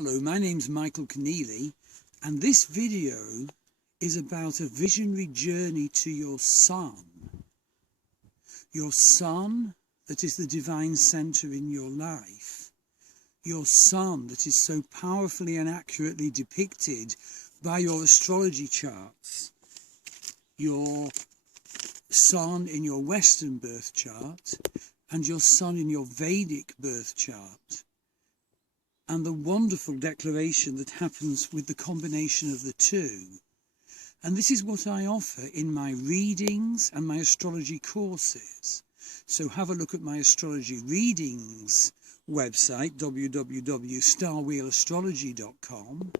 Hello, my name's Michael Conneely, and this video is about a visionary journey to your sun. Your sun that is the divine centre in your life. Your sun that is so powerfully and accurately depicted by your astrology charts. Your sun in your Western birth chart and your sun in your Vedic birth chart. And the wonderful declaration that happens with the combination of the two. And this is what I offer in my readings and my astrology courses. So have a look at my astrology readings website, www.starwheelastrology.com,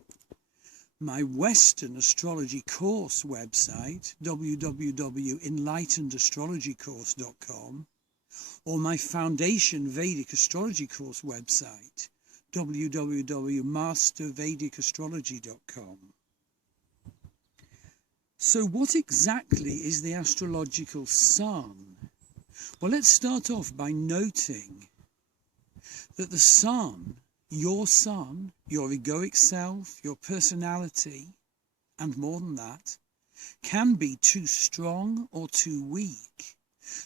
my Western astrology course website, www.enlightenedastrologycourse.com, or my foundation Vedic astrology course website, www.mastervedicastrology.com. So what exactly is the astrological sun? Well, let's start off by noting that the sun, your egoic self, your personality, and more than that, can be too strong or too weak.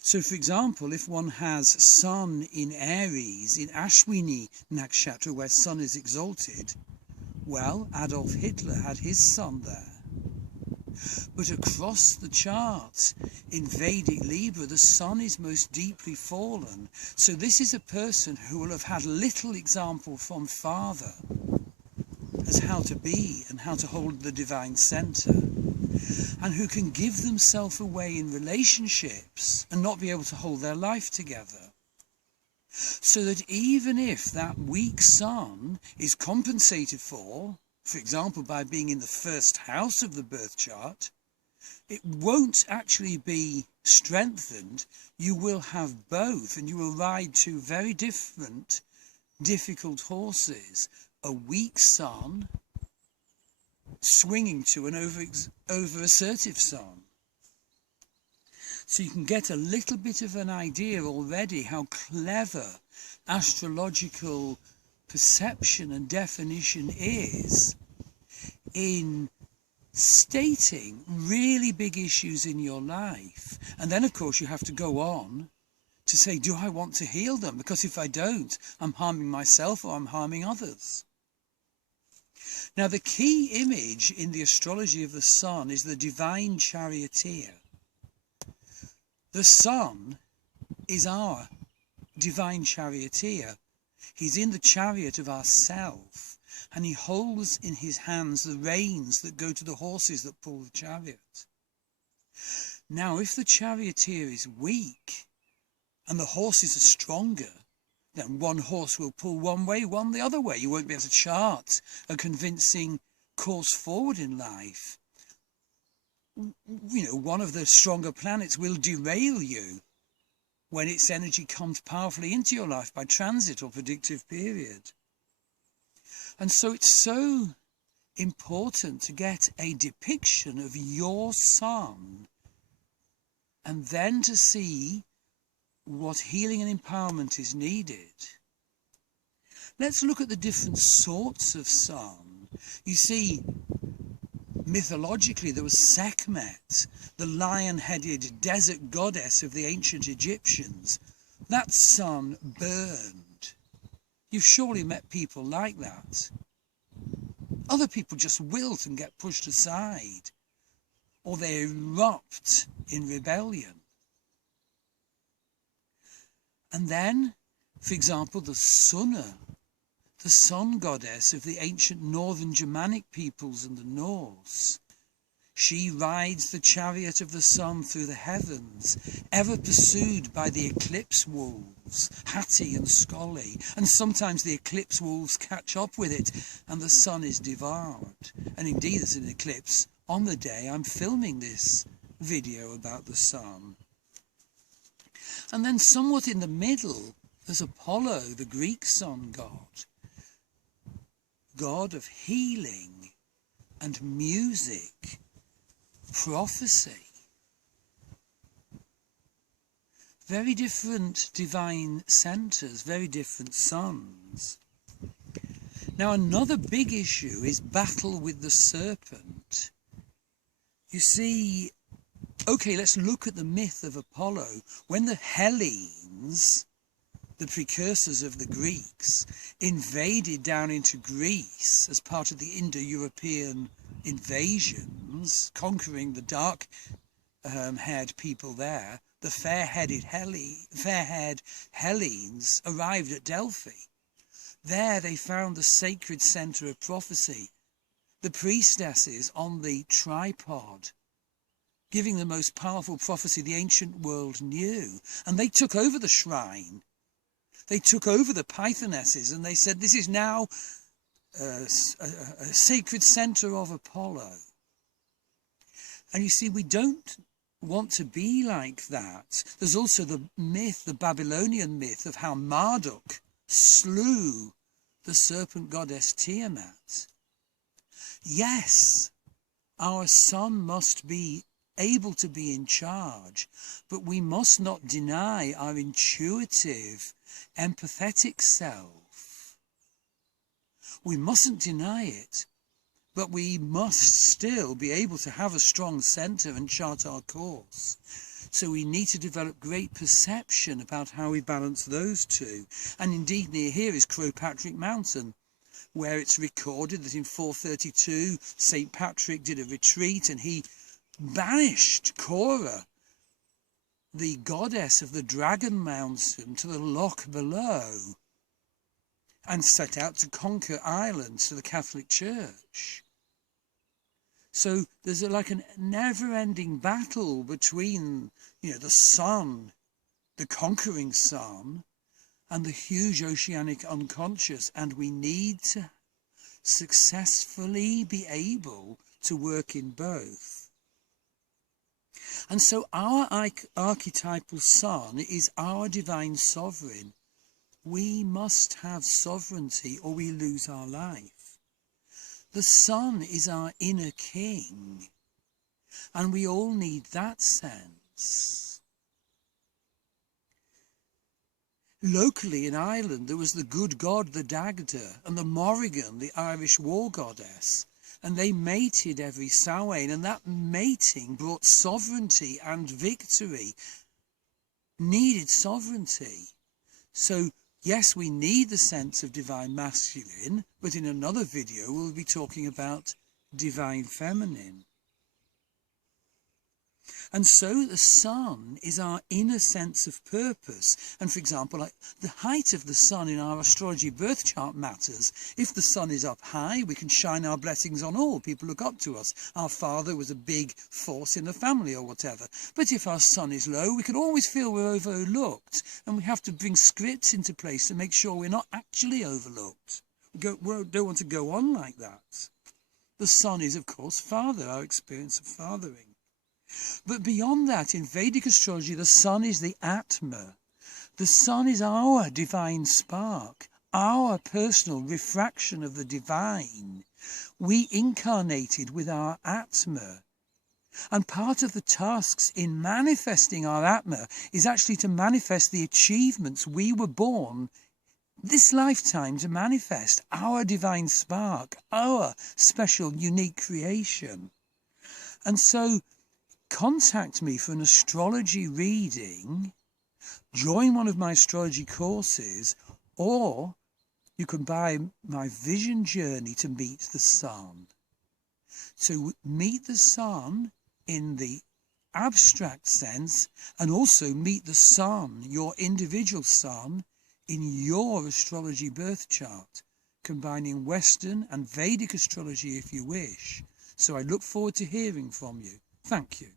So, for example, if one has sun in Aries, in Ashwini Nakshatra, where sun is exalted, well, Adolf Hitler had his sun there. But across the chart, in Vedic Libra, the sun is most deeply fallen. So this is a person who will have had little example from father as how to be and how to hold the divine centre, and who can give themselves away in relationships and not be able to hold their life together. So that even if that weak sun is compensated for example, by being in the first house of the birth chart, it won't actually be strengthened. You will have both, and you will ride two very different, difficult horses. A weak sun swinging to an over-assertive sun. So you can get a little bit of an idea already how clever astrological perception and definition is in stating really big issues in your life. And then, of course, you have to go on to say, do I want to heal them? Because if I don't, I'm harming myself or I'm harming others. Now, the key image in the astrology of the sun is the divine charioteer. The sun is our divine charioteer. He's in the chariot of our self, and he holds in his hands the reins that go to the horses that pull the chariot. Now, if the charioteer is weak and the horses are stronger, then one horse will pull one way, one the other way. You won't be able to chart a convincing course forward in life. You know, one of the stronger planets will derail you when its energy comes powerfully into your life by transit or predictive period. And so it's so important to get a depiction of your sun and then to see what healing and empowerment is needed. Let's look at the different sorts of sun. You see, mythologically, there was Sekhmet, the lion-headed desert goddess of the ancient Egyptians. That sun burned. You've surely met people like that. Other people just wilt and get pushed aside, or they erupt in rebellion. And then, for example, the Sunna, the sun goddess of the ancient northern Germanic peoples and the Norse. She rides the chariot of the sun through the heavens, ever pursued by the eclipse wolves, Hatti and Scully, and sometimes the eclipse wolves catch up with it and the sun is devoured. And indeed there's an eclipse on the day I'm filming this video about the sun. And then somewhat in the middle, there's Apollo, the Greek sun god, god of healing and music, prophecy. Very different divine centres, very different suns. Now, another big issue is battle with the serpent. You see, okay, let's look at the myth of Apollo. When the Hellenes, the precursors of the Greeks, invaded down into Greece as part of the Indo-European invasions, conquering the dark-haired people there, the fair-haired Hellenes arrived at Delphi. There they found the sacred centre of prophecy, the priestesses on the tripod, giving the most powerful prophecy the ancient world knew. And they took over the shrine. They took over the Pythonesses, and they said, this is now a sacred centre of Apollo. And you see, we don't want to be like that. There's also the myth, the Babylonian myth, of how Marduk slew the serpent goddess Tiamat. Yes, our sun must be able to be in charge, but we must not deny our intuitive, empathetic self. We mustn't deny it, but we must still be able to have a strong centre and chart our course. So we need to develop great perception about how we balance those two. And indeed, near here is Crowpatrick Mountain, where it's recorded that in 432, St. Patrick did a retreat and he banished Cora, the goddess of the Dragon Mountain, to the loch below, and set out to conquer Ireland to the Catholic Church. So there's like a never-ending battle between, the sun, the conquering sun, and the huge oceanic unconscious, and we need to successfully be able to work in both. And so our archetypal sun is our divine sovereign. We must have sovereignty or we lose our life. The sun is our inner king, and we all need that sense. Locally in Ireland, there was the good god, the Dagda, and the Morrigan, the Irish war goddess, and they mated every Samhain, and that mating brought sovereignty and victory, needed sovereignty. So yes, we need the sense of divine masculine, but in another video we'll be talking about divine feminine. And so the sun is our inner sense of purpose. And for example, like the height of the sun in our astrology birth chart matters. If the sun is up high, we can shine our blessings on all. People look up to us. Our father was a big force in the family or whatever. But if our sun is low, we can always feel we're overlooked. And we have to bring scripts into place to make sure we're not actually overlooked. We don't want to go on like that. The sun is, of course, father, our experience of fathering. But beyond that, in Vedic astrology, the sun is the Atma. The sun is our divine spark, our personal refraction of the divine. We incarnated with our Atma. And part of the tasks in manifesting our Atma is actually to manifest the achievements we were born this lifetime to manifest, our divine spark, our special, unique creation. And so, contact me for an astrology reading, join one of my astrology courses, or you can buy my vision journey to meet the sun. So meet the sun in the abstract sense, and also meet the sun, your individual sun, in your astrology birth chart, combining Western and Vedic astrology if you wish. So I look forward to hearing from you. Thank you.